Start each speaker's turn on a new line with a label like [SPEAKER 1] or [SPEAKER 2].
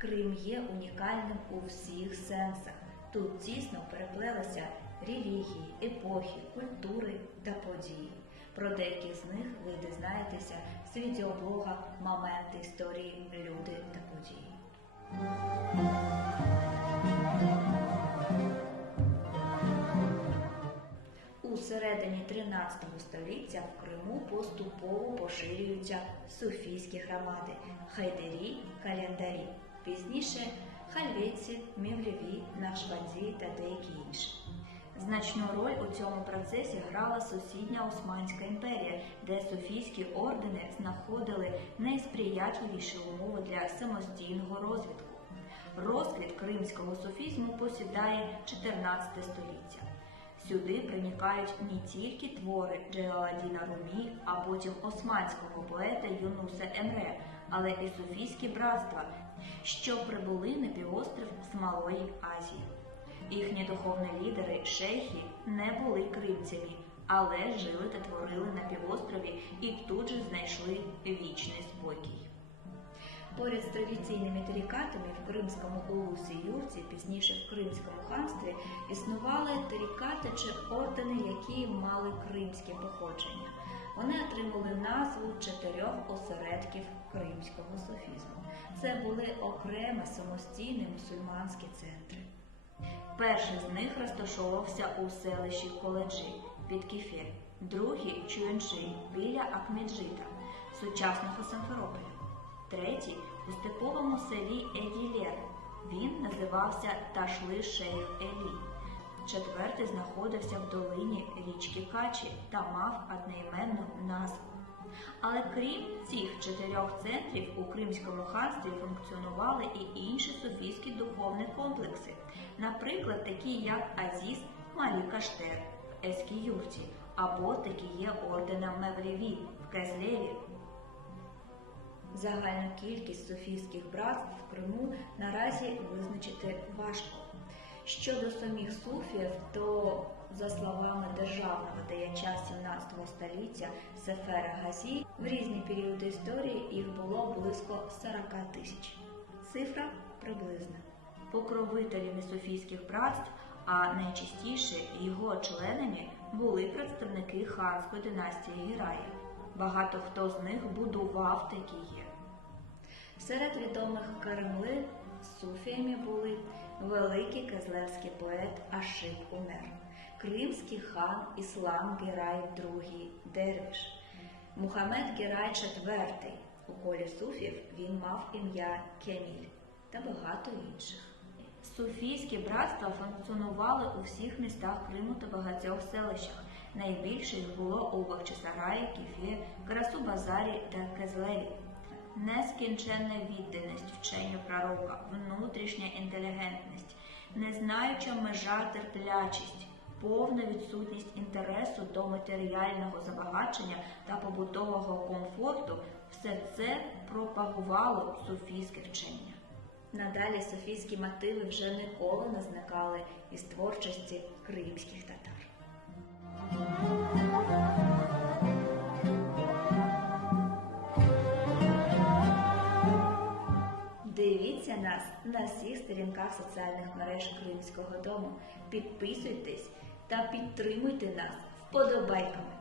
[SPEAKER 1] Крим є унікальним у всіх сенсах. Тут тісно переплелися релігії, епохи, культури та події. Про деякі з них ви дізнаєтеся з відеоблога Моменти історії, люди та події. У середині 13 століття в Криму поступово поширюються суфійські громади хайдері, календарі. Пізніше хальвейці, мівлєві, нахшванзі та деякі інші. Значну роль у цьому процесі грала сусідня Османська імперія, де софійські ордени знаходили найсприятливіші умови для самостійного розвитку. Розквіт кримського софізму посідає 14 століття. Сюди проникають не тільки твори Джеаладіна Румі, а потім османського поета Юнуса Емре, але і суфійські братства, що прибули на півострів з Малої Азії. Їхні духовні лідери, шейхи, не були кримцями, але жили та творили на півострові і тут же знайшли вічний спокій. Поряд з традиційними тарікатами в Кримському улусі Юрці, пізніше в Кримському ханстві, існували тарікати чи ордени, які мали кримське походження. Вони отримали назву чотирьох осередків кримського софізму. Це були окремі самостійні мусульманські центри. Перший з них розташовувався у селищі Коледжі під Кефір, другий Чуєнши біля Акмеджита, сучасного Симферополя. Третій у степовому селі Еділєр. Він називався Ташли Шейх Елі. Четвертий знаходився в долині річки Качі та мав одноіменну назву. Але крім цих чотирьох центрів у Кримському ханстві функціонували і інші софійські духовні комплекси, наприклад, такі як Азіз Малі Каштер в Ескій Юрті або такі є орденом Мевлеві в Кезлєві. Загальну кількість софійських братств в Криму наразі визначити важко. Щодо самих суфіїв, то, за словами державного діяча 17 століття Сефера Газі, в різні періоди історії їх було близько 40 тисяч. Цифра приблизна. Покровителями софійських братств, а найчастіше його членами були представники ханської династії Гірая. Багато хто з них будував такі є. Серед відомих Каремли суфіями були великий кезлевський поет Ашик Умер, кримський хан Іслам Герай II Дервіш, Мухаммед Герай IV. У колі суфів він мав ім'я Кеміль та багато інших. Суфійські братства функціонували у всіх містах Криму та багатьох селищах. Найбільше їх було у Бахчисараї, Кіфі, Карасу-Базарі та Кезлеві. Нескінченна відданість вченню пророка, внутрішня інтелігентність, незнаюча межа терплячість, повна відсутність інтересу до матеріального забагачення та побутового комфорту все це пропагувало суфійське вчення. Надалі софійські мотиви вже ніколи не зникали із творчості кримських татар. На всіх сторінках соціальних мереж Кримського дому. Підписуйтесь та підтримуйте нас вподобайками.